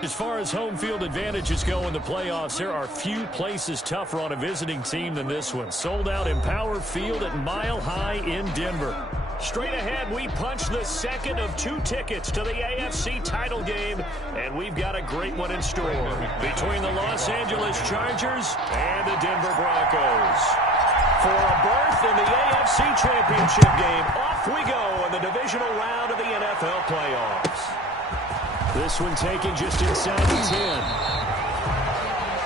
As far as home field advantages go in the playoffs, there are few places tougher on a visiting team than this one. Sold out Empower Field at Mile High in Denver. Straight ahead, we punch the second of 2 tickets to the AFC title game, and we've got a great one in store between the Los Angeles Chargers and the Denver Broncos. For a berth in the AFC Championship game, off we go in the divisional round of the NFL playoffs. This one taken just inside the 10.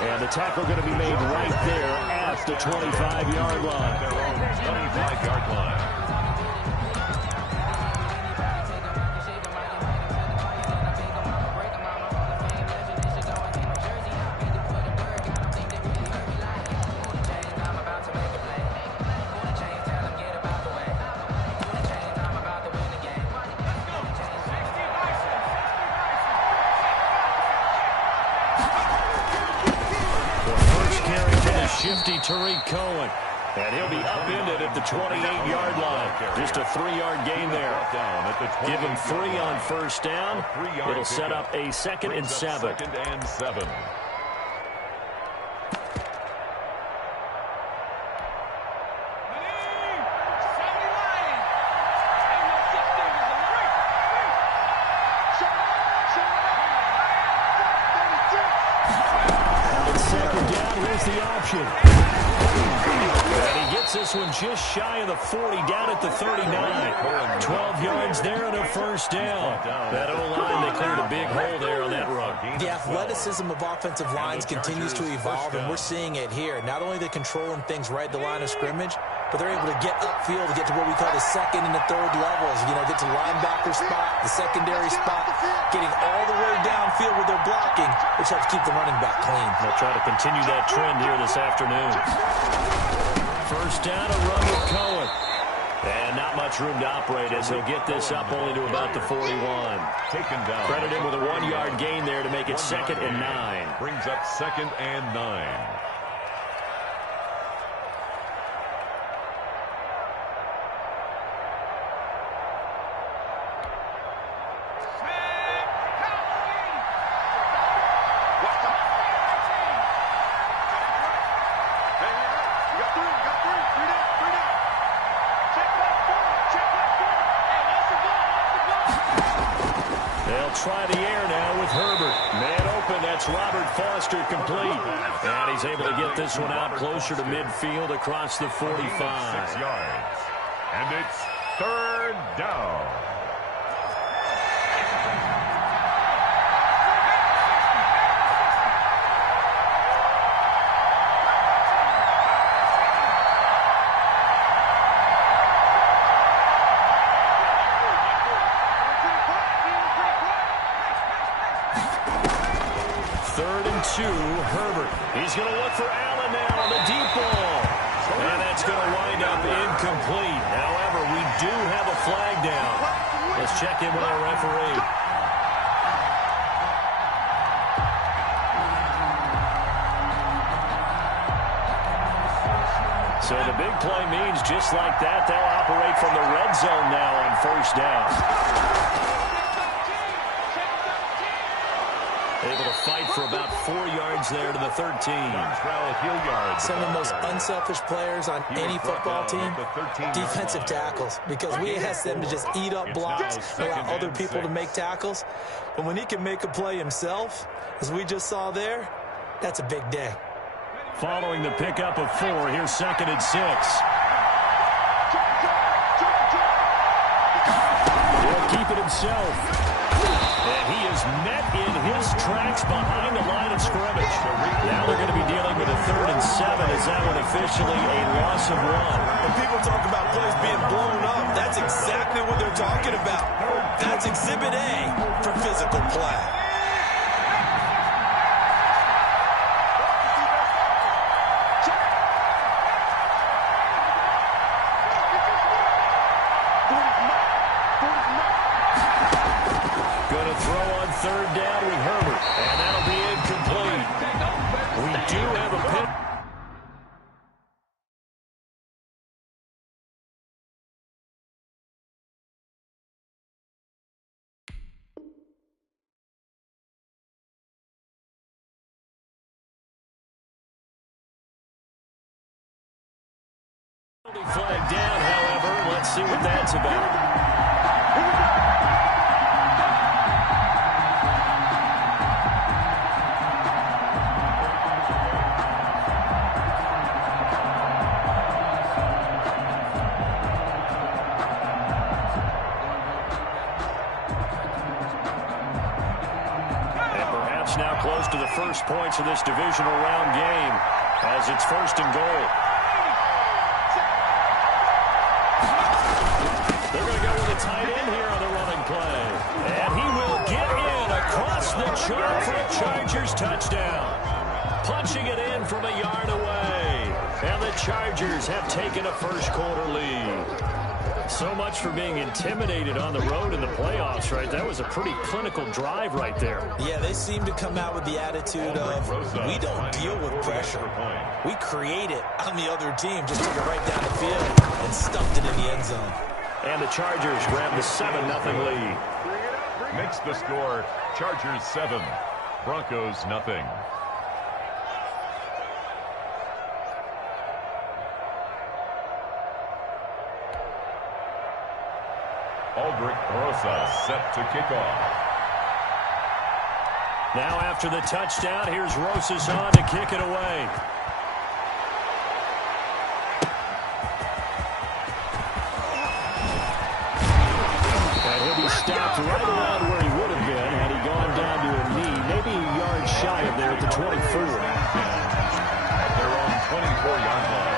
And the tackle going to be made right there at the 25-yard line. Their own 25-yard line. Shifty Tariq Cohen. And he'll be upended at the 28-yard line. Just a 3-yard gain there. Give him 3 on first down. It'll set up a 2nd and 7. The option. And he gets this one just shy of the 40, down at the 39. 12 yards there and a first down. That O-line, they cleared a big hole there on that run. The athleticism of offensive lines continues to evolve, and we're seeing it here. Not only are they controlling things right at the line of scrimmage, but they're able to get upfield to get to what we call the 2nd and the 3rd levels. You know, get to linebacker spot, the secondary spot, getting all the way downfield with their blocking, which helps keep the running back clean. They'll try to continue that trend here this afternoon. First down, a run with Cohen. And not much room to operate as he'll get this up only to about the 41. Taken down. Credit him with a 1-yard gain there to make it 2nd and 9. Brings up 2nd and 9. Try the air now with Herbert. Man open, that's Robert Foster complete. And he's able to get this one out closer to midfield across the 45. 6 yards. And it's 3rd down. Herbert. He's going to look for Allen now on the deep ball. And that's going to wind up incomplete. However, we do have a flag down. Let's check in with our referee. So the big play means just like that, they'll operate from the red zone now on first down. Able to fight for about 4 yards there to the 13. Some of the most unselfish players on any football team, defensive tackles, because we ask them to just eat up blocks, allow other people to make tackles. But when he can make a play himself, as we just saw there, that's a big day. Following the pickup of 4, here's 2nd and 6. He'll keep it himself. And he is met in his tracks behind the line of scrimmage. Now they're going to be dealing with a 3rd and 7 as that one officially a loss of 1. When people talk about plays being blown up, that's exactly what they're talking about. That's Exhibit A for physical play. Flag down, however. Let's see what that's about. Now close to the first points of this divisional round game as it's 1st and goal. They're going to go with a tight end here on the running play. And he will get in across the chalk for a Chargers touchdown. Punching it in from a yard away. And the Chargers have taken a first-quarter lead. So much for being intimidated on the road in the playoffs, right? That was a pretty clinical drive right there. Yeah, they seem to come out with the attitude of, we don't deal with pressure. We create it on the other team. Just took it right down the field and stuffed it in the end zone. And the Chargers grab the 7-0 lead. Makes the score Chargers 7, Broncos 0. Aldrich Rosa set to kick off. Now after the touchdown, here's Rosas on to kick it away. And he'll be stopped right around where he would have been had he gone down to a knee, maybe a yard shy of there at the 24. At their own 24-yard line.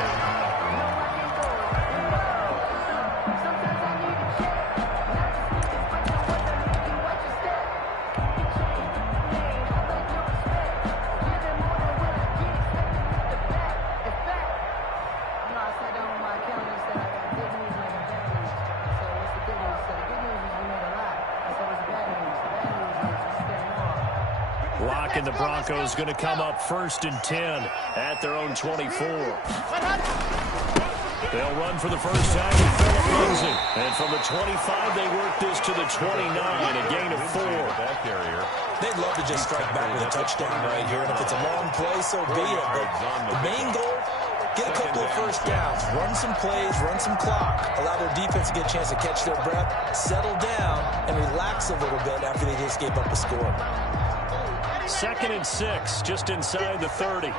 And the Broncos going to come up 1st and 10 at their own 24. They'll run for the first time with Phillip Lindsay. And from the 25, they work this to the 29, a gain of 4. They'd love to just strike back with a touchdown right here. And if it's a long play, so be it. But the main goal, get a couple of first downs, run some plays, run some clock, allow their defense to get a chance to catch their breath, settle down, and relax a little bit after they just gave up a score. 2nd and 6, just inside the 30.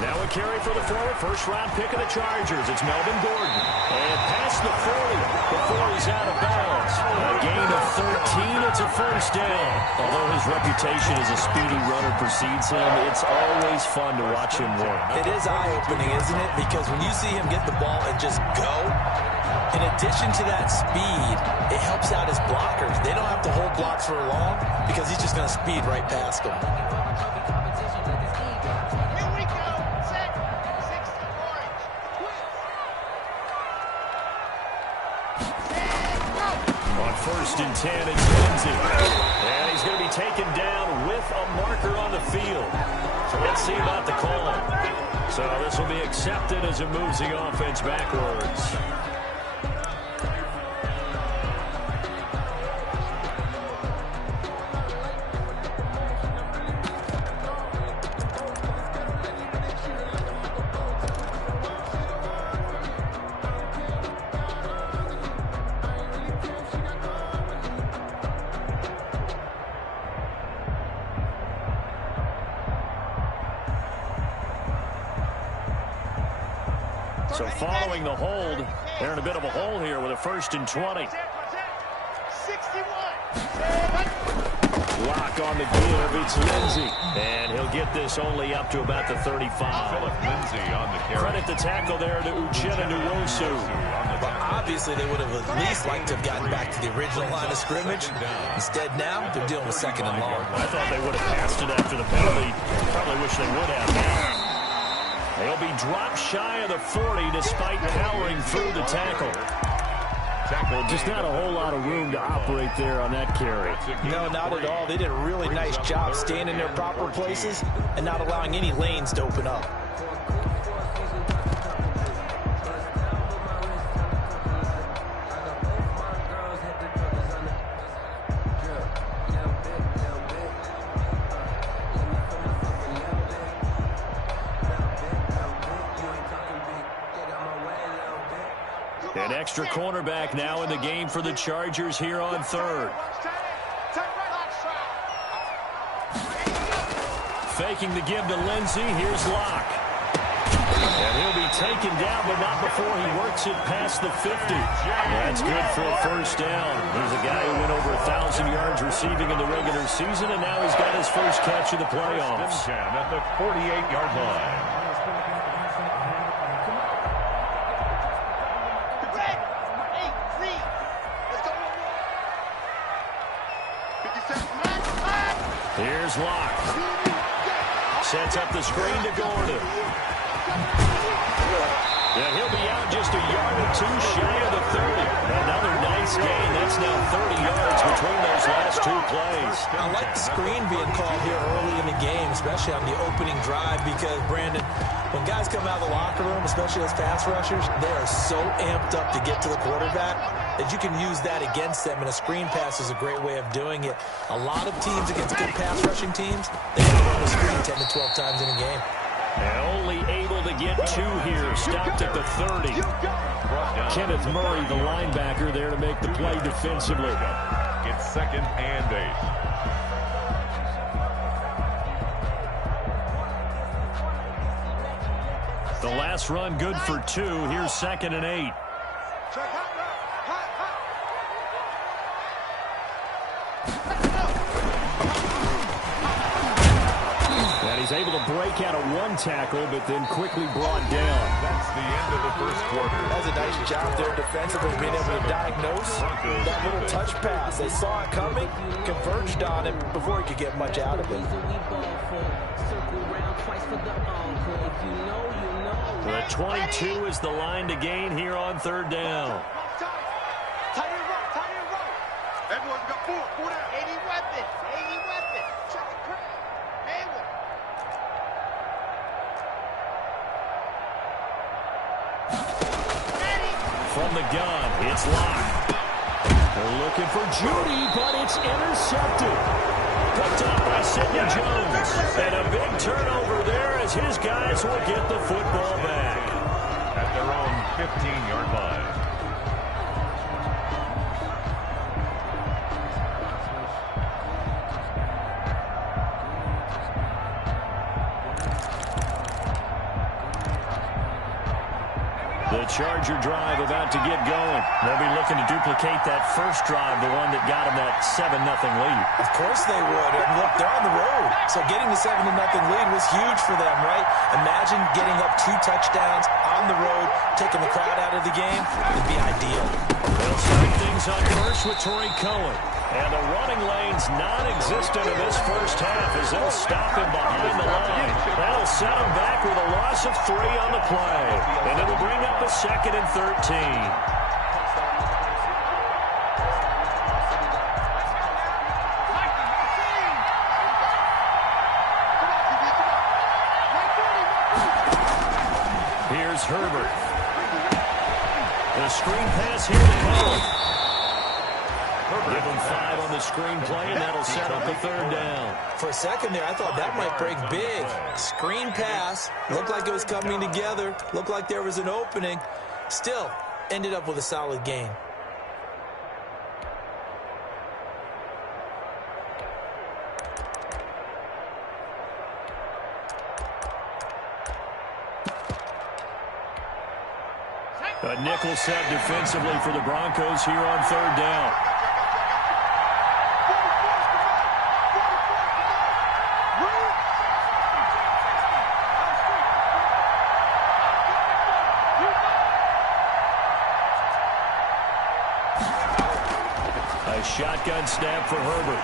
Now a carry for the forward, first-round pick of the Chargers. It's Melvin Gordon. And past the 40 before he's out of bounds. A gain of 13, it's a first down. Although his reputation as a speedy runner precedes him, it's always fun to watch him work. It is eye-opening, isn't it? Because when you see him get the ball and just go, in addition to that speed, it helps out his blockers. They don't have to hold blocks for long because he's just going to speed right past them. On 1st and 10, it's Lindsay. And he's going to be taken down with a marker on the field. So let's see about the call. So this will be accepted as it moves the offense backwards. So following the hold, they're in a bit of a hole here with a 1st and 20. Lock on the give, it's Lindsay. And he'll get this only up to about the 35. Phillip Lindsay on the carry. Credit the tackle there to Uchenna Nwosu. But obviously they would have at least liked to have gotten back to the original line of scrimmage. Instead now, they're dealing with 2nd and long. I thought they would have passed it after the penalty. Probably wish they would have now. They'll be dropped shy of the 40 despite powering through the tackle. Just not a whole lot of room to operate there on that carry. No, not at all. They did a really nice job staying in their proper places and not allowing any lanes to open up. An extra cornerback now in the game for the Chargers here on third. Faking the give to Lindsey. Here's Locke. And he'll be taken down, but not before he works it past the 50. That's good for a first down. He's a guy who went over 1,000 yards receiving in the regular season, and now he's got his first catch of the playoffs. At the 48-yard line. Here's Locke. Sets up the screen to Gordon. Yeah, he'll be out just a yard or two shy of the 30. Another nice gain. That's now 30 yards between those last two plays. I like the screen being called here early in the game, especially on the opening drive, because, Brandon, when guys come out of the locker room, especially as pass rushers, they are so amped up to get to the quarterback that you can use that against them, and a screen pass is a great way of doing it. A lot of teams against good pass rushing teams, they can run the screen 10 to 12 times in a game. And only able to get two here. Stopped at the 30. Kenneth Murray, the linebacker, there to make the play defensively. It's 2nd and 8. The last run good for 2. Here's 2nd and 8. He's able to break out of one tackle, but then quickly brought down. That's the end of the first quarter. That's a nice job there defensively, being able to diagnose that little touch pass. They saw it coming, converged on it before he could get much out of it. The 22 is the line to gain here on third down. Everyone's got four. Pull down. 80 weapon. 80 weapon. Check the crowd. Handle. From the gun, it's Locke. They're looking for Judy, but it's intercepted. Picked up by Sidney Jones. And a big turnover there as his guys will get the football back. At their own 15-yard line. The Charger drive about to get going. They'll be looking to duplicate that first drive, the one that got them that 7-0 lead. Of course they would. And look, they're on the road. So getting the 7-0 lead was huge for them, right? Imagine getting up 2 touchdowns on the road, taking the crowd out of the game. It'd be ideal. They'll start things on first with Torrey Cohen. And the running lane's non-existent in this first half as they'll stop him behind the line. That'll set him back with a loss of 3 on the play. And it'll bring up a 2nd and 13. Here's Herbert. The screen pass here to Cohen. Give him 5 on the screenplay, and that'll set up a 3rd down. For a second there, I thought that might break big. Screen pass. Looked like it was coming together. Looked like there was an opening. Still, ended up with a solid gain. A nickel set defensively for the Broncos here on 3rd down. A shotgun snap for Herbert.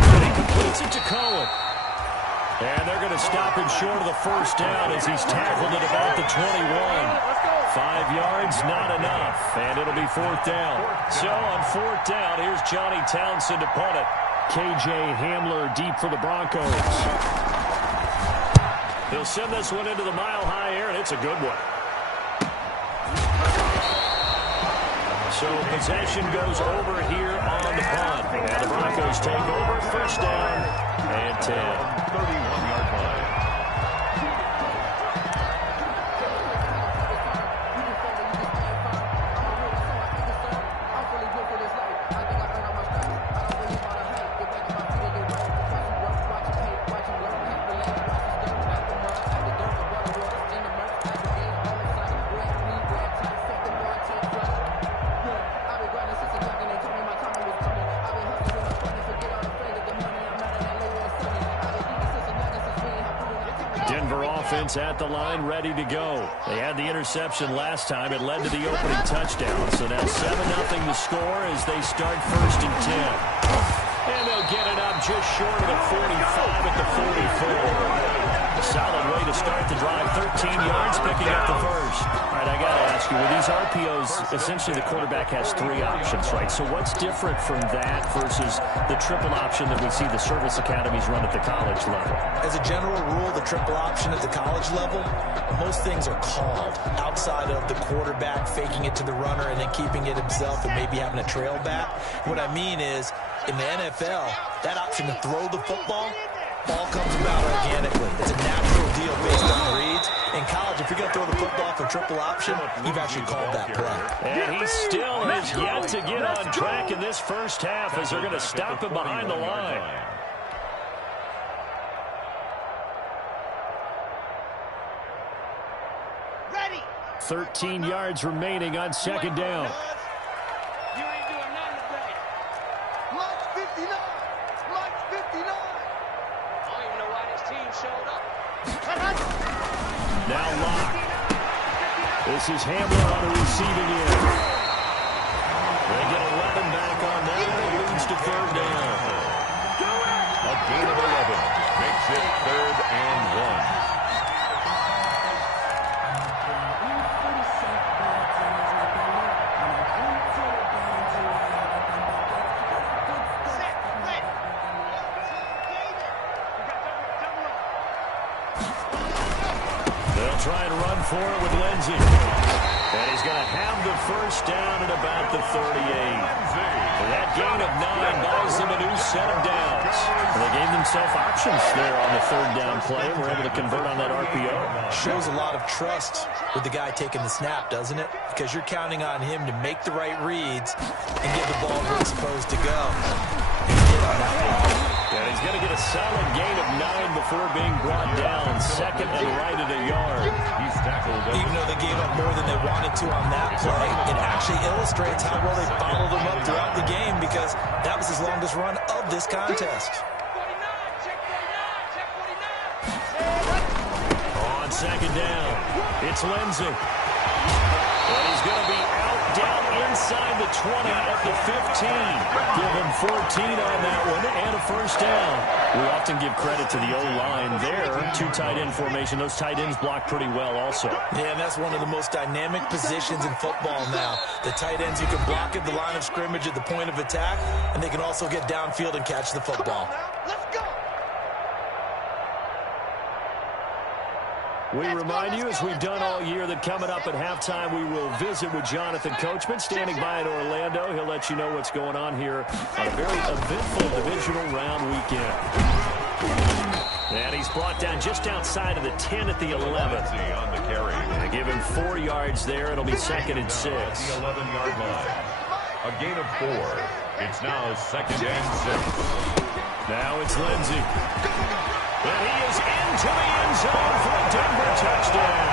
And he completes it to Cohen. And they're going to stop him short of the first down as he's tackled at about the 21. 5 yards, not enough, and it'll be 4th down. So on 4th down, here's Johnny Townsend to punt it. KJ Hamler deep for the Broncos. He'll send this one into the mile-high air, and it's a good one. So possession goes over here on the punt. And the Broncos take over, first down and 10. 31-yard line. offense at the line, ready to go. They had the interception last time. It led to the opening touchdown. So now 7-0 to score as they start 1st and 10. And they'll get it up just short of the 45 at the 44. A solid way to start the drive. 13 yards, picking up the first. All right, I got to ask you, with these RPOs, essentially the quarterback has 3 options, right? So what's different from that versus the triple option that we see the service academies run at the college level? As a general rule, the triple option at the college level, most things are called outside of the quarterback faking it to the runner and then keeping it himself and maybe having a trail back. What I mean is, in the NFL, that option to throw the football all comes about organically. It's a natural deal based on reads. In college, if you're going to throw the football for triple option, you've actually called that play. And he still has yet to get on track in this first half as they're going to stop him behind the line. Ready. 13 yards remaining on 2nd down. You ain't doing nothing today. March 59. March 59. I don't even know why this team showed up. Now Locke. This is Hamler on the receiving end. They get 11 back on that. It leads to 3rd down. A gain of 11 makes it 3rd and 1. Try and run for it with Lindsey. And he's going to have the first down at about the 38. That gain of 9 buys them a new set of downs. And they gave themselves options there on the 3rd down play and were able to convert on that RPO. Shows a lot of trust with the guy taking the snap, doesn't it? Because you're counting on him to make the right reads and get the ball where it's supposed to go. And he did on that play. Yeah, he's going to get a solid gain of 9 before being brought down. 2nd and right at a yard. He's tackled. Even though they gave up more than they wanted to on that play, it actually illustrates how well they followed him up throughout the game because that was his longest run of this contest. On 2nd down, it's Lindsey. And he's going to be out down inside the 20 at the 15. Give him 14 on that one and a first down. We often give credit to the O-line there. 2 tight end formation. Those tight ends block pretty well also. Yeah, and that's one of the most dynamic positions in football now. The tight ends who can block at the line of scrimmage at the point of attack, and they can also get downfield and catch the football. Let's go. We remind you, as we've done all year, that coming up at halftime, we will visit with Jonathan Coachman, standing by in Orlando. He'll let you know what's going on here on a very eventful divisional round weekend. And he's brought down just outside of the 10 at the 11. On the carry. They give him 4 yards there. It'll be 2nd and 6. The 11-yard line. A gain of 4. It's now 2nd and 6. Now it's Lindsey. And he is into the end zone for a Denver touchdown.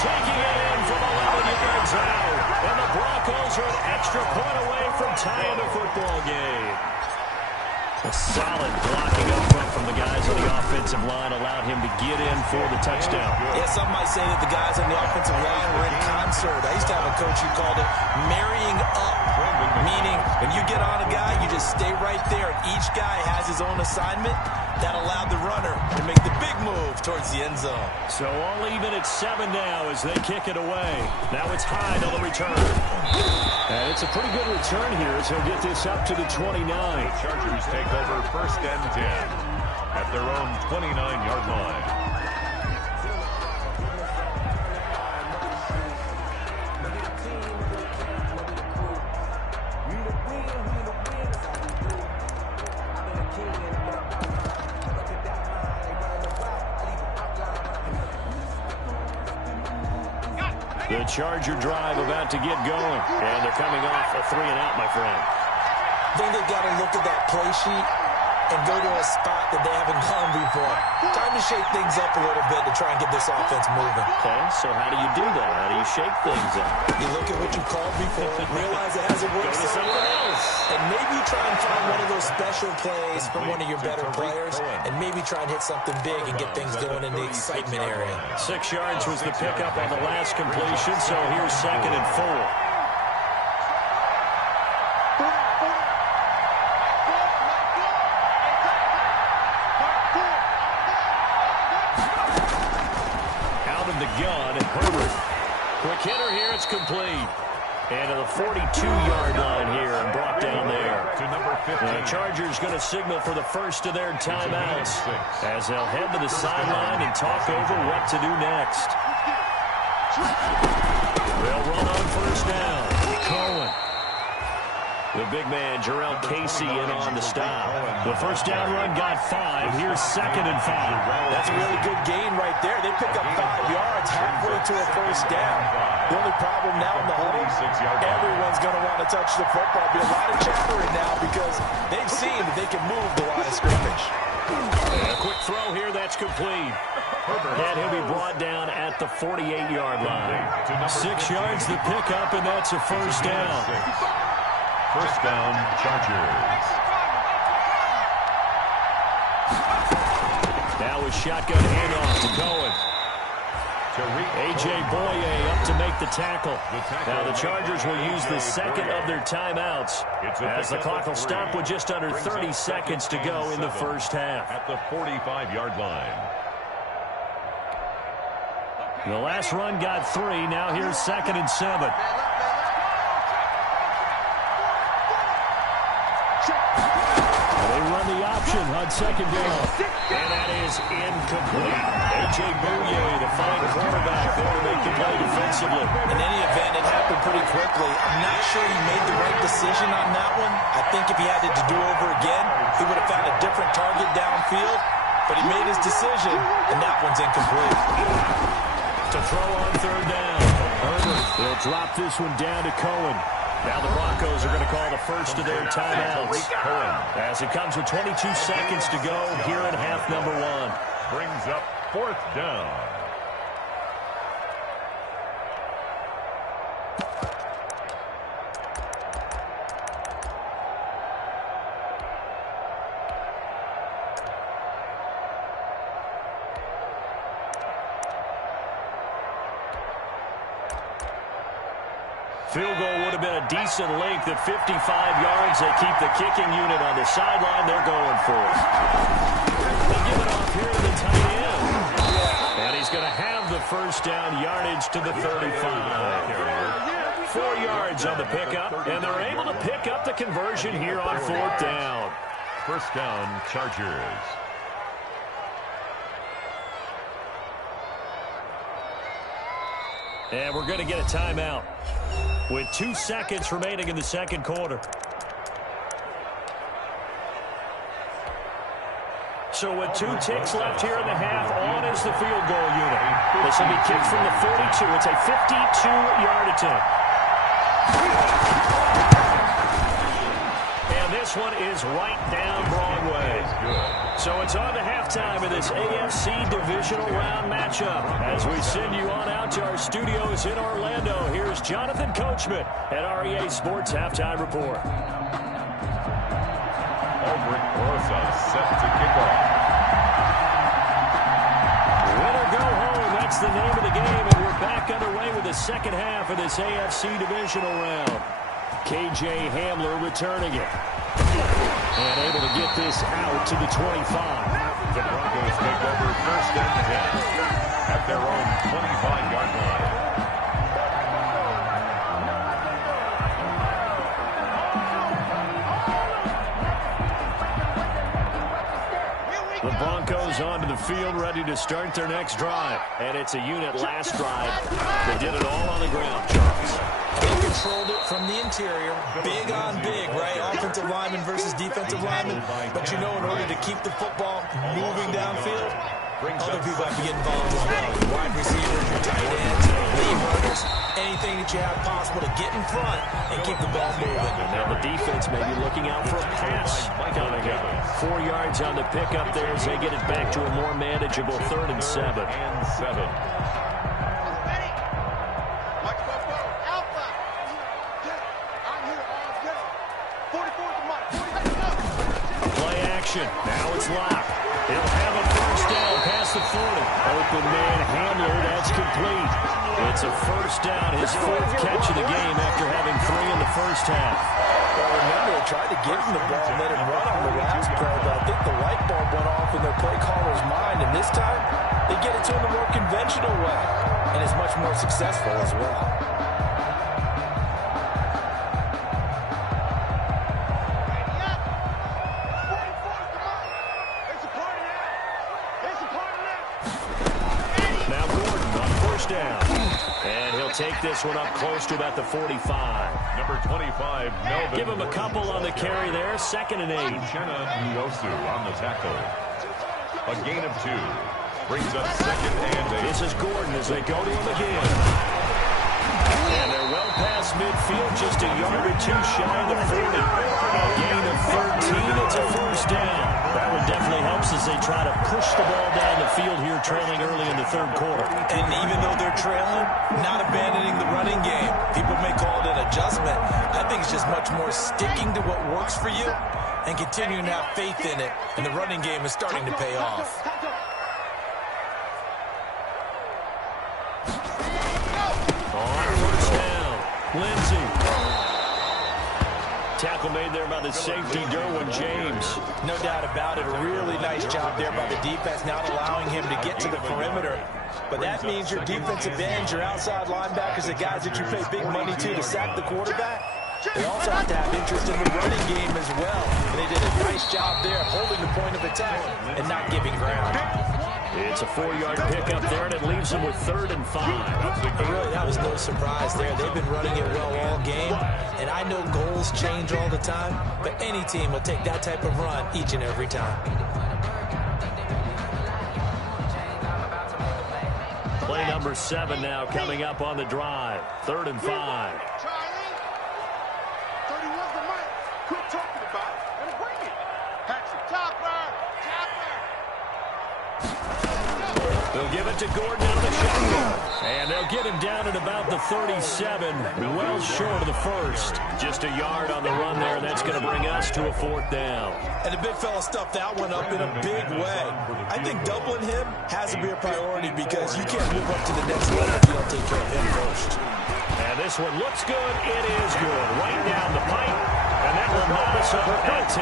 Taking it in from 11 yards out. And the Broncos are an extra point away from tying the football game. A solid blocking up front from the guys on the offensive line allowed him to get in for the touchdown. Yeah, some might say that the guys on the offensive line were in concert. I used to have a coach who called it marrying up, meaning when you get on a guy, you just stay right there. And each guy has his own assignment. That allowed the runner to make the big move towards the end zone. So all even at 7 now as they kick it away. Now it's Hyde on the return. And it's a pretty good return here as he'll get this up to the 29. The Chargers take over 1st and 10 at their own 29-yard line. The Charger drive about to get going. And they're coming off a 3-and-out, my friend. I think they've got to look at that play sheet and go to a spot that they haven't gone before. Time to shake things up a little bit to try and get this offense moving. Okay, so how do you do that? How do you shake things up? You look at what you called before, realize it hasn't worked Go to so something well, else. and maybe you try and find one of those special plays from one of your better players, and maybe maybe try and hit something big and get things going in the excitement area. 6 yards was the pickup on the last completion, so here's 2nd and 4. Gun, Herbert. Quick hitter here, it's complete. And to the 42-yard line here and brought down there. To number 15. The Chargers going to signal for the first of their timeouts as they'll head to the sideline and talk over what to do next. They'll run on first down. Cohen. The big man, Jarrell Casey, in on the stop. The first down run got 5. Here's 2nd and 5. That's a really good gain right there. They pick up 5 yards halfway to a first down. The only problem now in the huddle, everyone's going to want to touch the football. Be a lot of chattering now because they've seen that they can move the line of scrimmage. A quick throw here, that's complete. And he'll be brought down at the 48-yard line. 6 yards the pickup, and that's a first down. First down, Chargers. Now a shotgun handoff to Cohen. A.J. Boye up to make the tackle. Now the Chargers will use the second of their timeouts as the clock will stop with just under 30 seconds to go in the first half. At the 45-yard line. The last run got 3. Now here's 2nd and 7. They run the option on 2nd down. And that is incomplete. A.J. Boye, the fine quarterback, there to make the play defensively. In any event, it happened pretty quickly. I'm not sure he made the right decision on that one. I think if he had it to do over again, he would have found a different target downfield. But he made his decision, and that one's incomplete. To throw on 3rd down. Herbert will drop this one down to Cohen. Now the Broncos are going to call the first of their timeouts as it comes with 22 seconds to go here in half number 1. Brings up 4th down. Field goal would have been a decent length at 55 yards. They keep the kicking unit on the sideline. They're going for it. They give it off here to the tight end. And he's going to have the first down yardage to the 35. 4 yards on the pickup, and they're able to pick up the conversion here on 4th down. First down, Chargers. And we're going to get a timeout with 2 seconds remaining in the second quarter. So with 2 ticks left here in the half, on is the field goal unit. This will be kicked from the 42. It's a 52-yard attempt. And this one is right down Broadway. So it's on to halftime of this AFC Divisional Round matchup. As we send you on out to our studios in Orlando, here's Jonathan Coachman at REA Sports Halftime Report. Aldrich Rosa set to kick off. Win or go home, that's the name of the game, and we're back underway with the second half of this AFC Divisional Round. K.J. Hamler returning it. And able to get this out to the 25. The Broncos take over 1st and 10 at their own 25-yard line. The Broncos onto the field, ready to start their next drive. And it's a unit last drive. They did it all on the ground, Charles. They controlled it from the interior. Big on big, right? Offensive lineman versus defensive lineman. But you know, in order to keep the football moving downfield, other people have to get involved as well. Wide receivers, your tight ends, lead runners, anything that you have possible to get in front and keep the ball moving. And now the defense may be looking out for a pass coming up. 4 yards on the pickup there as they get it back to a more manageable 3rd and 7. Play action. Now it's locked. He'll have the 40. Open man handler, that's complete. It's a first down, his fourth catch of the game after having 3 in the first half. Well, remember, they tried to give him the ball and let him run on the last play, but I think the light bulb went off in their play caller's mind, and this time they get it to him the more conventional way, and it's much more successful as well. Now Gordon on first down. And he'll take this one up close to about the 45. Number 25, Melvin. Give him a couple on the carry there. 2nd and 8. Uchenna Nwosu on the tackle. A gain of 2. Brings up 2nd and 8. This is Gordon as they go to him again. And they're well past midfield, just a yard or 2 shy of the 40. A gain of 13. It's a first down. That one definitely helps as they try to push the ball down the field here, trailing early in the 3rd quarter. And even though they're trailing, not abandoning the running game. People may call it an adjustment. I think it's just much more sticking to what works for you and continuing to have faith in it. And the running game is starting to pay off. On first down, Lindsey. Tackle made there by the safety, Derwin James. No doubt about it. A really nice job there by the defense, not allowing him to get to the perimeter. But that means your defensive ends, your outside linebackers, the guys that you pay big money to sack the quarterback, they also have to have interest in the running game as well. And they did a nice job there of holding the point of attack and not giving ground. It's a 4-yard pickup there, and it leaves them with 3rd and 5. But really, that was no surprise there. They've been running it well all game. And I know goals change all the time, but any team will take that type of run each and every time. Play number 7 now coming up on the drive. 3rd and 5. Charlie, 31's the mic. Quit talking about it and bring it. Patrick, chopper. They'll give it to Gordon out of the shotgun. And they'll get him down at about the 37, well short of the first. Just a yard on the run there, and that's going to bring us to a 4th down. And the big fella stuffed that one up in a big way. I think doubling him has to be a priority because you can't move up to the next level if you don't take care of him first. And this one looks good. It is good. Right down the pipe. And that will knock us up at 10.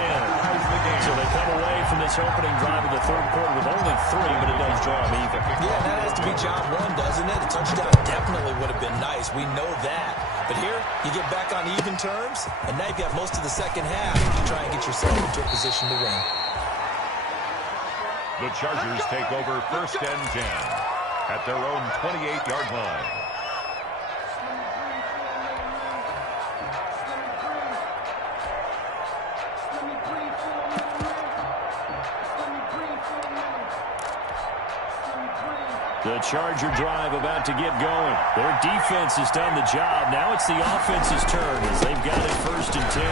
So they come away from this opening drive of the 3rd quarter with only 3, but it does draw them even. Yeah, that has to be job 1, doesn't it? A touchdown definitely would have been nice. We know that. But here, you get back on even terms, and now you've got most of the second half to try and get yourself into a position to win. The Chargers take over 1st and 10 at their own 28-yard line. The Charger drive about to get going. Their defense has done the job. Now it's the offense's turn as they've got it 1st and 10.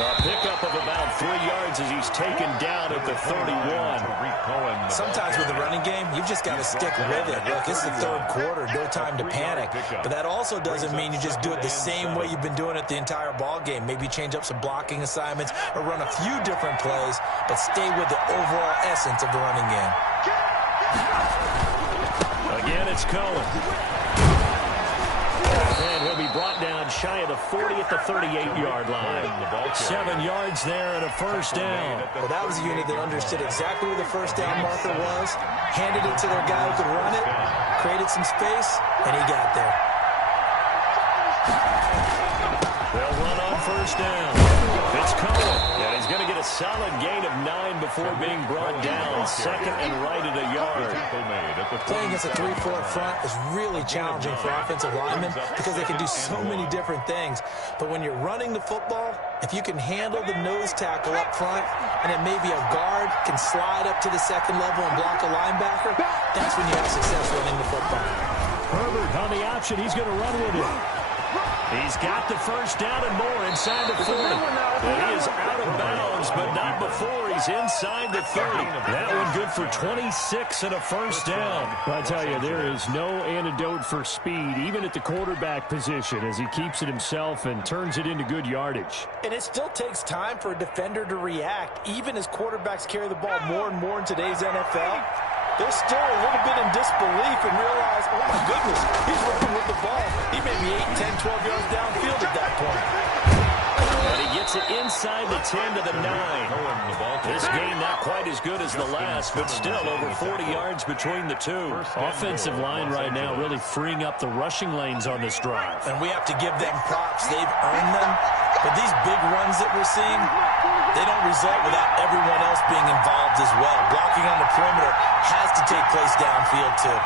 A pickup of about 3 yards as he's taken down at the 31. Sometimes with the running game, you've just got to stick with it. Look, it's the 3rd quarter, no time to panic. But that also doesn't mean you just do it the same way you've been doing it the entire ball game. Maybe change up some blocking assignments or run a few different plays, but stay with the overall essence of the running game. Again, it's Cohen. And he'll be brought down shy of the 40 at the 38-yard line. 7 yards there and a 1st down. Well, that was a unit that understood exactly where the 1st down marker was, handed it to their guy who could run it, created some space, and he got there. They'll run on 1st down. It's Cohen. And he's going to get a solid gain of 9 before being brought down. 2nd and right at a yard. Playing against a 3-4 front is really challenging for offensive linemen because they can do so many different things. But when you're running the football, if you can handle the nose tackle up front, and then maybe a guard can slide up to the 2nd level and block a linebacker, that's when you have success running the football. Herbert on the option. He's going to run with it. He's got the first down and more inside the 40. And he is out of bounds, but not before he's inside the 30. That one good for 26 and a first down. I tell you, there is no antidote for speed, even at the quarterback position, as he keeps it himself and turns it into good yardage. And it still takes time for a defender to react, even as quarterbacks carry the ball more and more in today's NFL. They're still a little bit in disbelief and realize, oh my goodness, he's running with the ball. He may be 8, 10, 12 yards downfield at that point. And he gets it inside the 10 to the 9. This game not quite as good as the last, but still over 40 yards between the two. Offensive line right now really freeing up the rushing lanes on this drive. And we have to give them props. They've earned them. But these big runs that we're seeing, they don't result without everyone else being involved as well. Blocking on the perimeter has to take place downfield too.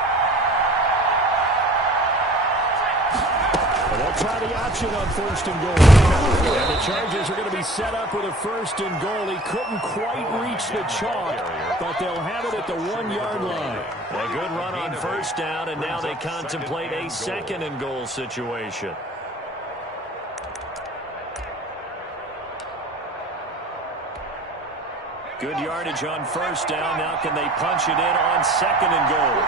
And they'll try the option on first and goal. And the Chargers are going to be set up with a first and goal. He couldn't quite reach the chalk, but they'll have it at the 1-yard line. A good run on first down, and now they contemplate a second and goal situation. Good yardage on first down. Now can they punch it in on second and goal?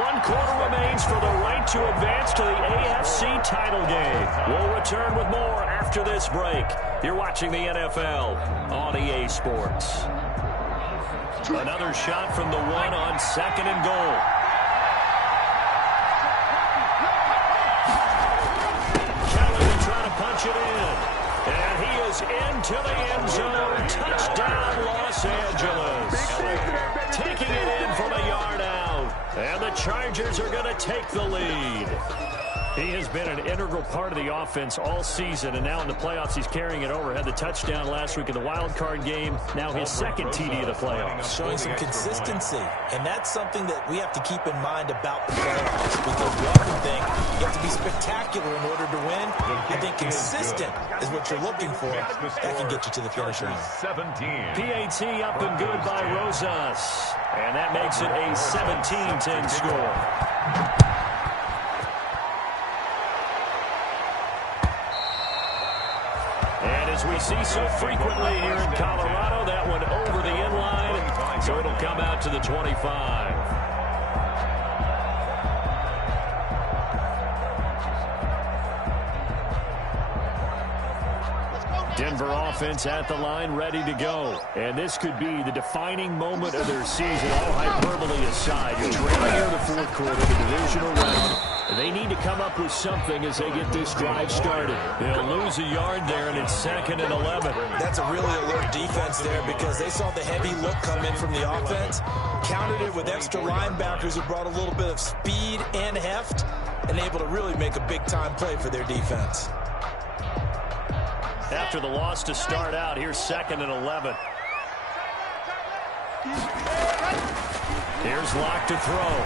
One quarter remains for the right to advance to the AFC title game. We'll return with more after this break. You're watching the NFL on EA Sports. Another shot from the 1 on second and goal. Kelly trying to punch it in. And he is into the end zone. Touchdown, Los Angeles. Taking it in from a yard out. And the Chargers are going to take the lead. He has been an integral part of the offense all season, and now in the playoffs he's carrying it over. Had the touchdown last week in the wild card game. Now his second TD of the playoffs. Showing some consistency, and that's something that we have to keep in mind about the playoffs, because we often think you have to be spectacular in order to win. I think consistent is what you're looking for. That can get you to the finish line. PAT up and good by Rosas. And that makes it a 17-10 score. As we see so frequently here in Colorado, that one over the inline, so it'll come out to the 25. Denver offense at the line, ready to go. And this could be the defining moment of their season, all hyperbole aside. You're trailing here in the fourth quarter, the divisional round. They need to come up with something as they get this drive started. They'll lose a yard there, and it's second and 11. That's a really alert defense there, because they saw the heavy look come in from the offense, countered it with extra linebackers who brought a little bit of speed and heft, and able to really make a big-time play for their defense. After the loss to start out, here's second and 11. Here's Locke to throw.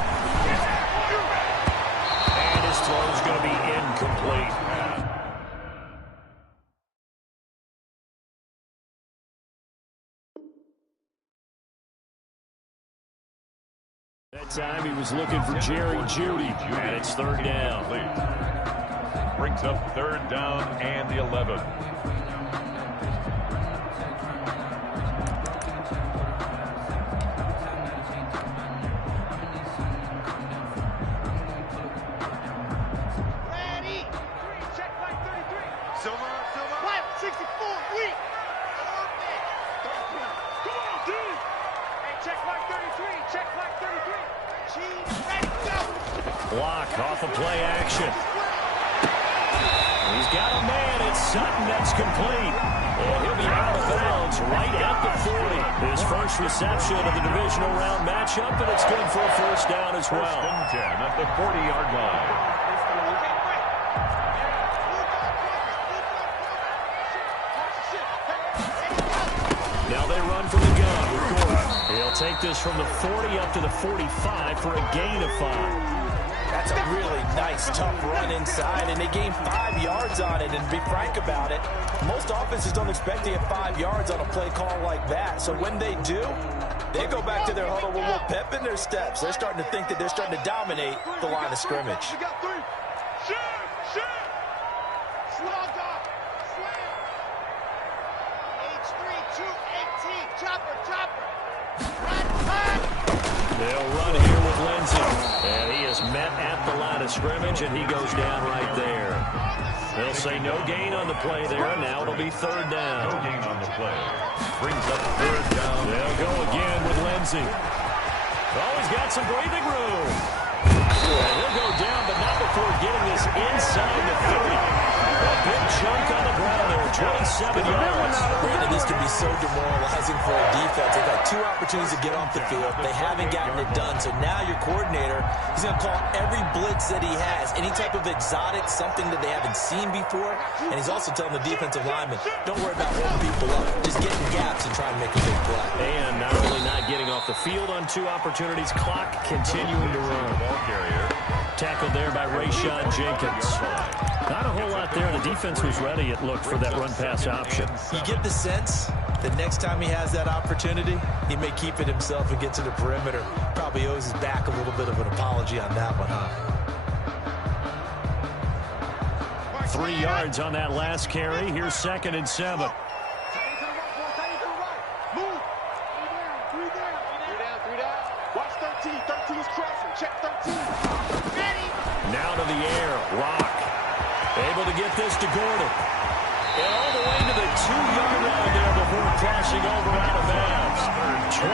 And his throw is going to be incomplete. That time he was looking for Jerry Jeudy. And it's third down. Brings up third down and the 11. Block off of play action. He's got a man. It's Sutton. That's complete. And he'll be out of bounds right at the 40. His first reception of the divisional round matchup, and it's good for a first down as well. First and 10 at the 40-yard line. Now they run from the gun with Gordon. He'll take this from the 40 up to the 45 for a gain of 5. That's a really nice, tough run inside, and they gained 5 yards on it. And to be frank about it, most offenses don't expect to get 5 yards on a play call like that. So when they do, they go back to their huddle with a little pep in their steps. They're starting to think that they're starting to dominate the line of scrimmage. You got 3. Shoot! Slog off. Slam. H3, 218. Chopper. They'll run here with Lindsey. And he is met at the line of scrimmage, and he goes down right there. They'll say no gain on the play there. Now it'll be 3rd down. No gain on the play. Brings up 3rd down. They'll go again with Lindsey. Oh, he's got some breathing room. And he'll go down, but not before getting this inside the 30. A big chunk on the ground there, 27 yards. Brandon, this can be so demoralizing for a defense. They've had 2 opportunities to get off the field. They haven't gotten it done. So now your coordinator is going to call every blitz that he has, any type of exotic, something that they haven't seen before. And he's also telling the defensive lineman, don't worry about holding people up. Just get in gaps and try and make a big play. And not only not getting off the field on 2 opportunities, clock continuing to run. Ball carrier. Tackled there by Rayshon Jenkins. Not a whole lot there. The defense was ready, it looked, for that run-pass option. You get the sense that next time he has that opportunity, he may keep it himself and get to the perimeter. Probably owes his back a little bit of an apology on that one, huh? 3 yards on that last carry. Here's 2nd and 7. Move. 3 down. Watch 13. 13's crossing. Check 13. Ready. Now to the air. Rock. Able to get this to Gordon. And all the way to the 2-yard line there before crossing over out of bounds. 23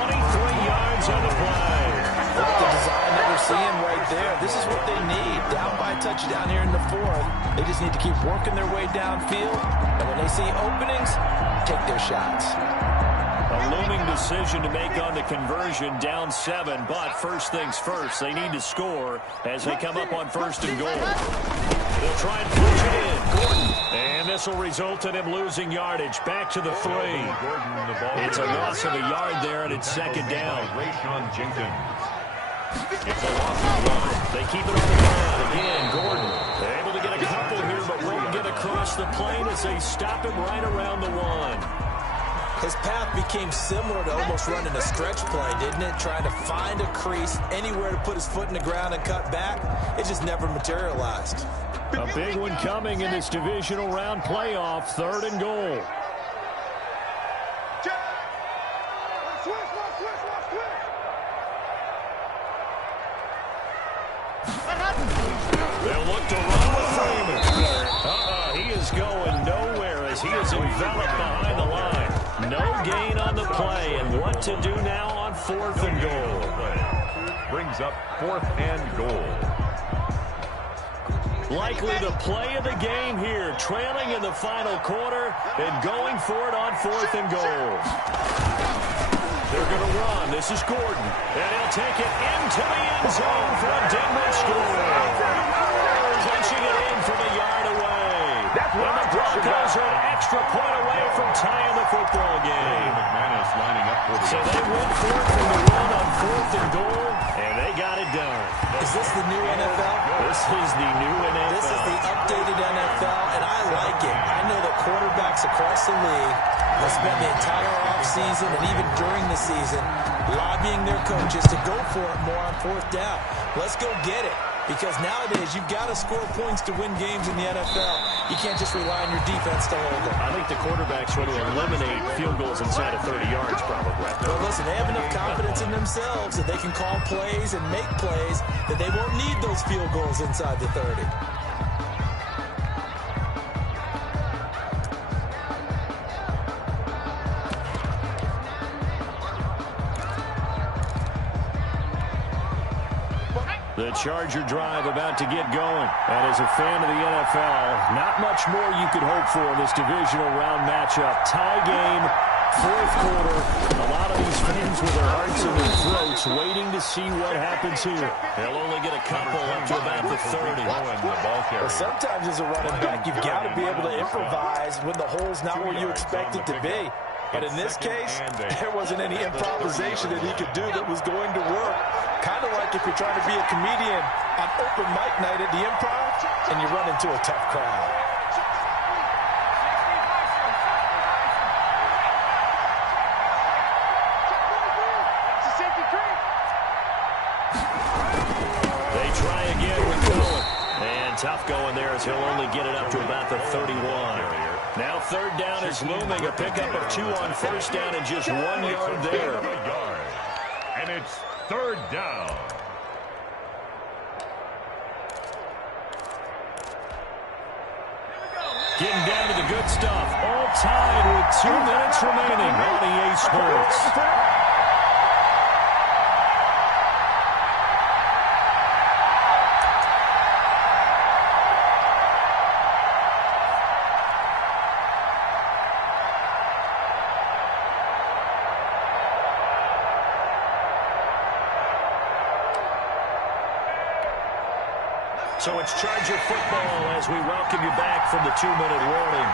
yards on the play. Like the design that we're seeing right there. This is what they need. Down by a touchdown here in the 4th. They just need to keep working their way downfield. And when they see openings, take their shots. A looming decision to make on the conversion, down 7. But first things first, they need to score as they come up on 1st and goal. They'll try and push it in. Gordon. And this will result in him losing yardage. Back to the 3. It's a loss of a yard there, and it's 2nd down. Rayshon Jenkins. It's a loss of 1. They keep it on the ground. Again, Gordon. They're able to get a couple here, but won't get across the plane as they stop him right around the 1. His path became similar to almost running a stretch play, didn't it? Trying to find a crease, anywhere to put his foot in the ground and cut back. It just never materialized. A big one coming in this divisional round playoff, 3rd and goal. They'll look to run with Freeman. He is going nowhere as he is enveloped behind the line. No gain on the play, and what to do now on 4th and goal. Brings up 4th and goal. Likely the play of the game here, trailing in the final quarter and going for it on 4th and goal. They're going to run. This is Gordon, and he'll take it into the end zone for a Denver score. Punching it in from a yard away. And the Broncos are an extra point away from tying the football game. McManus lining up for the So they went for it from the run on 4th and goal, and they got it done. Is this the new NFL? This is the new NFL. This is the updated NFL, and I like it. I know that quarterbacks across the league have spent the entire offseason and even during the season lobbying their coaches to go for it more on 4th down. Let's go get it. Because nowadays, you've got to score points to win games in the NFL. You can't just rely on your defense to hold them. I think the quarterbacks want to eliminate field goals inside of 30 yards, probably. Well, listen, they have enough confidence in themselves that they can call plays and make plays that they won't need those field goals inside the 30. The Charger drive about to get going. And as a fan of the NFL, not much more you could hope for in this divisional round matchup. Tie game, 4th quarter. A lot of these fans with their hearts in their throats waiting to see what happens here. They'll only get a couple up to about the 30. Well, sometimes as a running back, you've got to be able to improvise when the hole's not where you expect it to be. But in this case, there wasn't any improvisation that he could do that was going to work. Kind of like if you're trying to be a comedian on open mic night at the Improv and you run into a tough crowd. They try again with Cohen. And tough going there as he'll only get it up to about the 31. Now third down is looming. A pickup of 2 on first down and just 1 yard there. And it's third down. Getting down to the good stuff. All tied with 2 minutes remaining on EA Sports. So it's Charger football as we welcome you back from the 2-minute warning.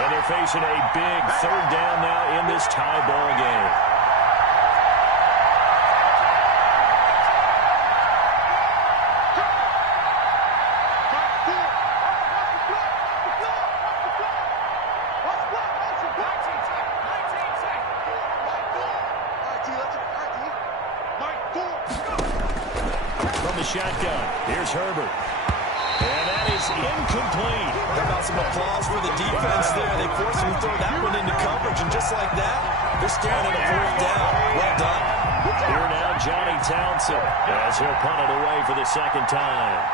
And they're facing a big third down now in this tie ball game. From the shotgun, here's Herbert. And that is incomplete. How about some applause for the defense there? They forced him to throw that one into coverage, and just like that, they're staring at a fourth down. Well done. Here now, Johnny Townsend, as he'll punt it away for the second time.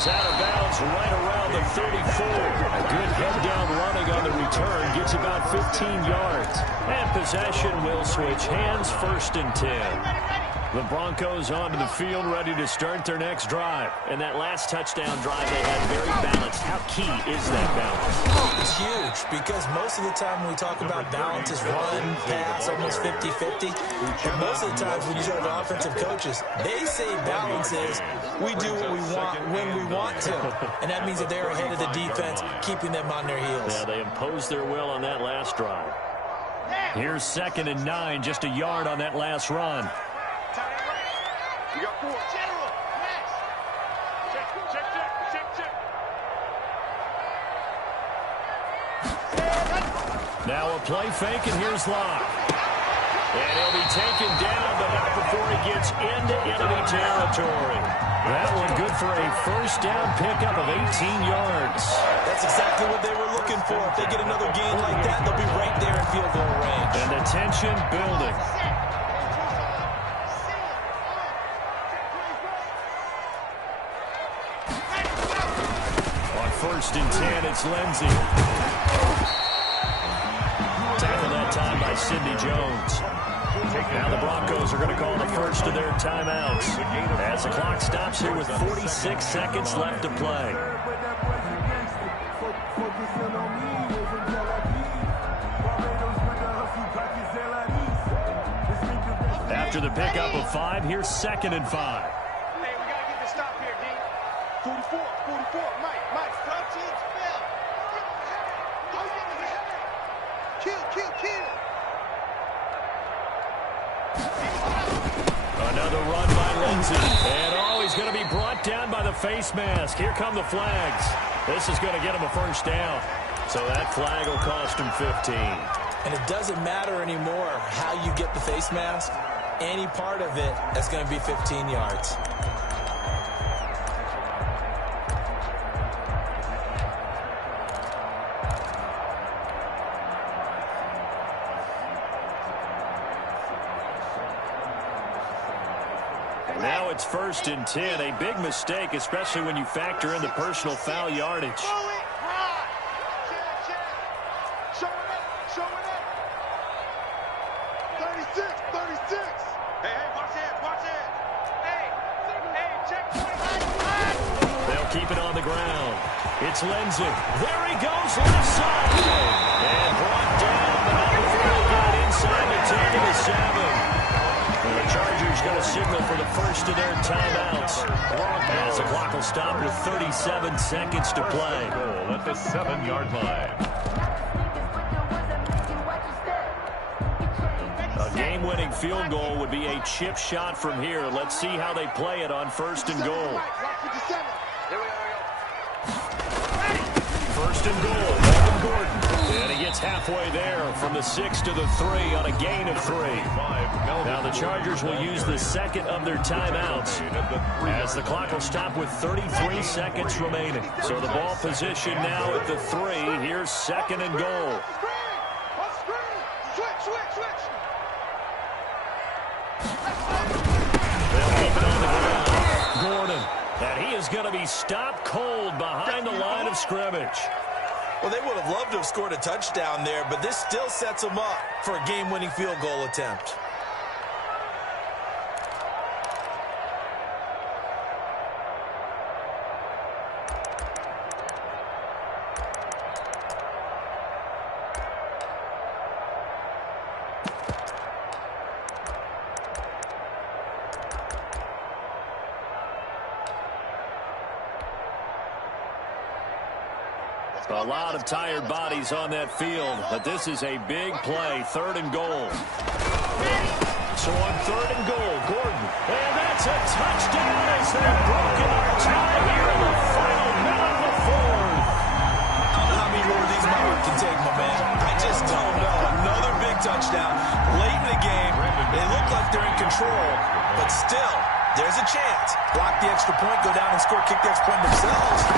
Out of bounds right around the 34. A good head down running on the return. Gets about 15 yards. And possession will switch hands, first and 10. The Broncos onto the field ready to start their next drive. And that last touchdown drive they had very balanced. How key is that balance? It's huge because most of the time when we talk about balance is run, pass, almost 50-50. And most of the times when you talk to offensive coaches, they say balance is we do what we want when we want to. And that means that they're ahead of the defense, keeping them on their heels. Yeah, they imposed their will on that last drive. Here's 2nd and 9, just a yard on that last run. You got 4. General, next. Check. Now a play fake, and here's Locke. And he'll be taken down, but not before he gets into enemy territory. That one good for a first down pickup of 18 yards. That's exactly what they were looking for. If they get another gain like that, they'll be right there in field goal range. And the tension building. On 1st and 10, it's Lindsey. Tackled that time by Sidney Jones. Now the Broncos are going to call the first of their timeouts as the clock stops here with 46 seconds left to play. After the pickup of 5, here's 2nd and 5. Hey, we got to get the stop here, D. 44, Mike, front team spell. Kill. Another run by Lindsey. And he's going to be brought down by the face mask. Here come the flags. This is going to get him a first down. So that flag will cost him 15. And it doesn't matter anymore how you get the face mask. Any part of it, that's going to be 15 yards. Now it's 1st and 10. A big mistake, especially when you factor in the personal foul yardage. Show it up. 36. Hey, watch it. Hey, check 25. They'll keep it on the ground. It's Lindsey. There he goes, left side. And brought down, but not before they got inside the 10 to the 7. The Chargers Chargers going to signal for the first of their timeouts. As the clock will stop with 37 seconds to play. Goal at the 7-yard line. A game-winning field goal would be a chip shot from here. Let's see how they play it on first and goal. First and goal, Melvin Gordon. And he gets halfway there from the 6 to the 3 on a gain of 3. Now the Chargers will use the second of their timeouts as the clock will stop with 33 seconds remaining. So the ball position now at the 3. Here's second and goal. They'll keep it on the ground. Gordon. And he is going to be stopped cold behind the line of scrimmage. Well, they would have loved to have scored a touchdown there, but this still sets them up for a game-winning field goal attempt. A lot of tired bodies on that field, but this is a big play, third and goal. So on third and goal, Gordon. And that's a touchdown as they've broken our tie here in the final minute of the fourth. I don't know how many more of these Mauer can take, my man. I just don't know. Another big touchdown. Late in the game, they look like they're in control, but still, there's a chance. Block the extra point, go down and score, kick the extra point themselves.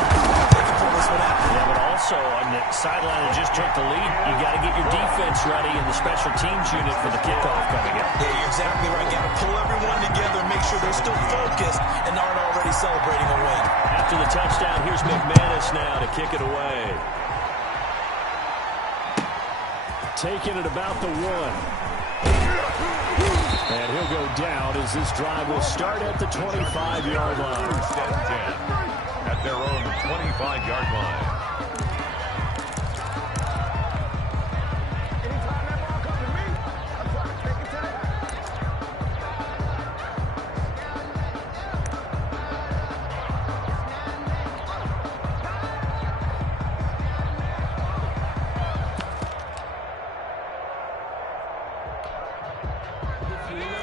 They can pull this one out. Yeah, but also on the sideline that just took the lead, you got to get your defense ready in the special teams unit for the kickoff coming up. Yeah, you're exactly right. Got to pull everyone together, make sure they're still focused and aren't already celebrating a win. After the touchdown, here's McManus now to kick it away. Taking it about the 1. And he'll go down as this drive will start at the 25-yard line. First and 10 at their own 25-yard line.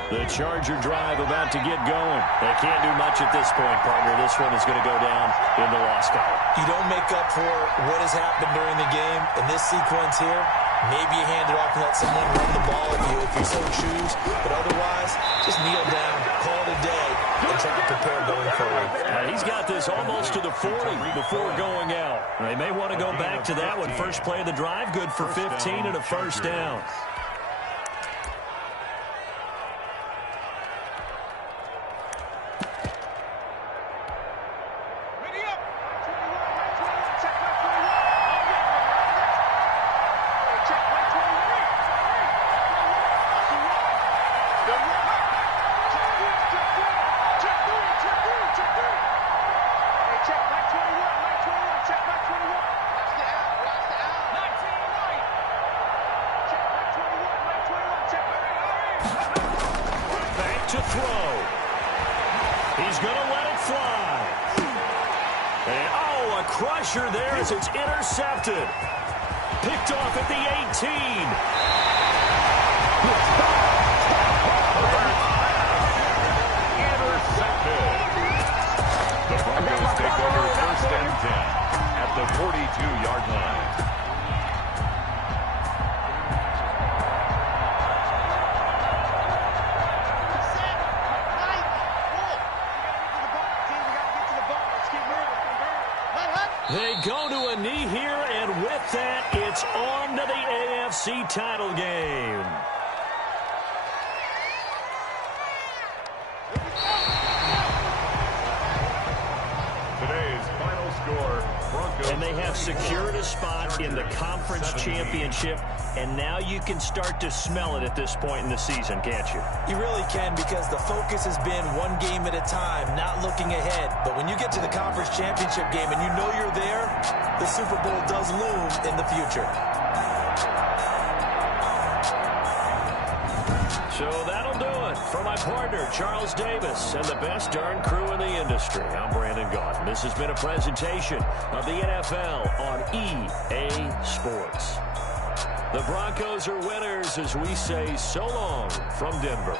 The Charger drive about to get going. They can't do much at this point, partner. This one is going to go down in the loss column. You don't make up for what has happened during the game. In this sequence here, maybe you hand it off and let someone run the ball if you so choose. But otherwise, just kneel down, call it a day, and try to prepare going forward. He's got this almost to the 40 before going out. They may want to go back to that one. First play of the drive, good for 15 and a first down. To throw. He's going to let it fly. And, oh, a crusher there as it's intercepted. Picked off at the 18. Intercepted. The Broncos take over first and 10 at the 42-yard line. They go to a knee here, and with that, it's on to the AFC title game. Today's final score, Broncos. And they have secured a spot in the conference championship, and now you can start to smell it at this point in the season, can't you? You really can, because the focus has been one game at a time, not looking ahead. But when you get to the conference championship game and you know you're there, the Super Bowl does loom in the future. So that'll do it. For my partner, Charles Davis, and the best darn crew in the industry, I'm Brandon Gaudin. This has been a presentation of the NFL on EA Sports. The Broncos are winners as we say so long from Denver.